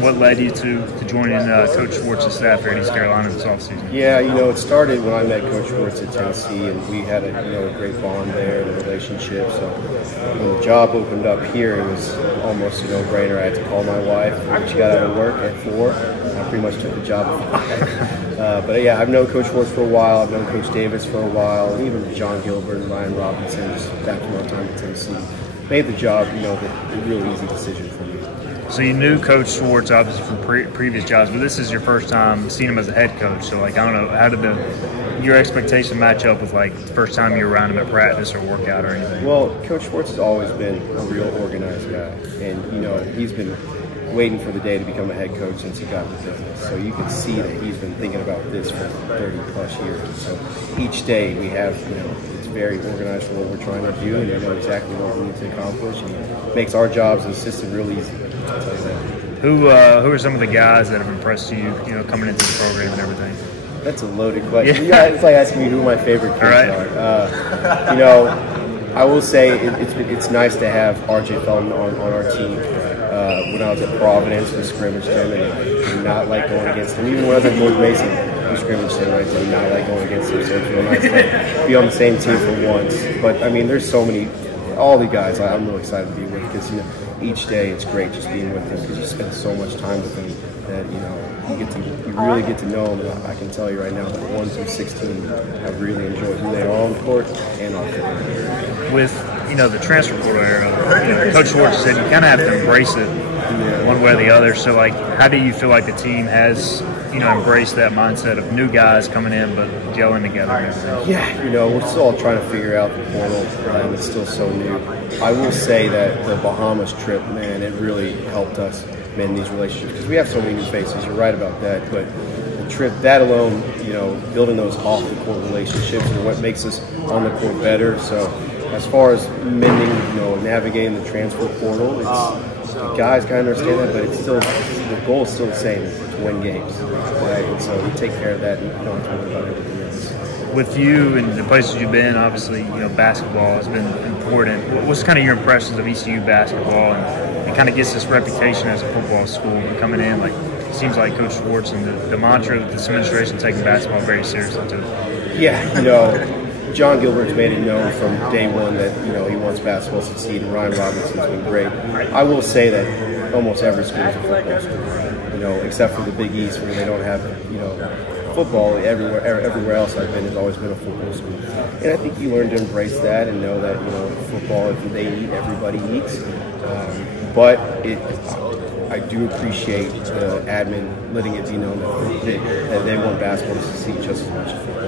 what led you to joining Coach Schwartz's staff here at East Carolina this offseason? Yeah, it started when I met Coach Schwartz at Tennessee, and we had a great bond there and a relationship. So when the job opened up here, it was almost a no-brainer. I had to call my wife. She got out of work at 4. I pretty much took the job. But yeah, I've known Coach Schwartz for a while. I've known Coach Davis for a while, and even John Gilbert and Ryan Robinson, just back to my time at Tennessee. Made the job, a really easy decision for me. So you knew Coach Schwartz obviously from previous jobs, but this is your first time seeing him as a head coach. So I don't know, how did your expectation match up with the first time you were around him at practice or workout or anything? Well, Coach Schwartz has always been a real organized guy, and he's been waiting for the day to become a head coach since he got in the business. So you can see that he's been thinking about this for 30+ years. So each day we have, it's very organized for what we're trying to do, and exactly what we need to accomplish, and it makes our jobs as assistant real easy. I'll tell you that. Who are some of the guys that have impressed you, coming into the program and everything? That's a loaded question. Yeah, it's like asking me who my favorite kids are. I will say it's nice to have IJ Poole on our team. When I was at Providence, we scrimmaged him, and I did not like going against him. Even when I was at George Mason, we scrimmaged him, and I did not like going against him. So it's real nice to be on the same team for once. But there's so many, all the guys I'm really excited to be with, because each day it's great just being with them, because you spend so much time with them that you really get to know them. I can tell you right now that 1 through 16, I really enjoy who they are on the court and off the court. With the transfer portal era, Coach Schwartz said you kind of have to embrace it one way or the other. So how do you feel like the team has embraced that mindset of new guys coming in but gelling together and everything? Yeah, we're still all trying to figure out the portal, and it's still so new. I will say that the Bahamas trip, man, it really helped us mend these relationships, because we have so many new faces. You're right about that, but the trip, that alone, building those off the court relationships and what makes us on the court better. So as far as mending, navigating the transfer portal, the guys kind of understand that, but it's still, the goal is still the same: it's to win games, right? And so we take care of that, and don't have to worry about everything else. With you and the places you've been, obviously, basketball has been important. What's kind of your impressions of ECU basketball, and it kind of gets this reputation as a football school coming in? It seems like Coach Schwartz and the mantra of this administration taking basketball very seriously too. Yeah, John Gilbert's made it known from day one that he wants basketball to succeed, and Ryan Robinson's been great. I will say that almost every school is a football school, except for the Big East, where they don't have football. Everywhere else I've been has always been a football school, and I think you learn to embrace that and know that football, if they eat, everybody eats. But I do appreciate the admin letting it be known that they want basketball to succeed just as much as football.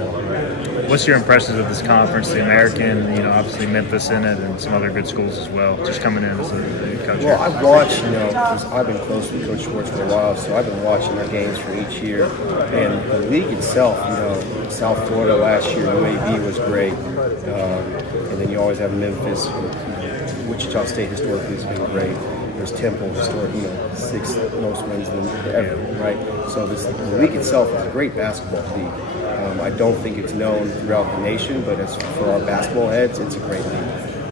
What's your impressions of this conference, the American, obviously Memphis in it, and some other good schools as well, just coming in as a coach? Well, I've watched, because I've been close with Coach Schwartz for a while, so I've been watching their games for each year. And the league itself, South Florida last year, UAB was great. And then you always have Memphis. Wichita State historically has been great. There's Temple, historically, 6th most wins ever, right? So the league itself is a great basketball league. I don't think it's known throughout the nation, but as for our basketball heads, it's a great league.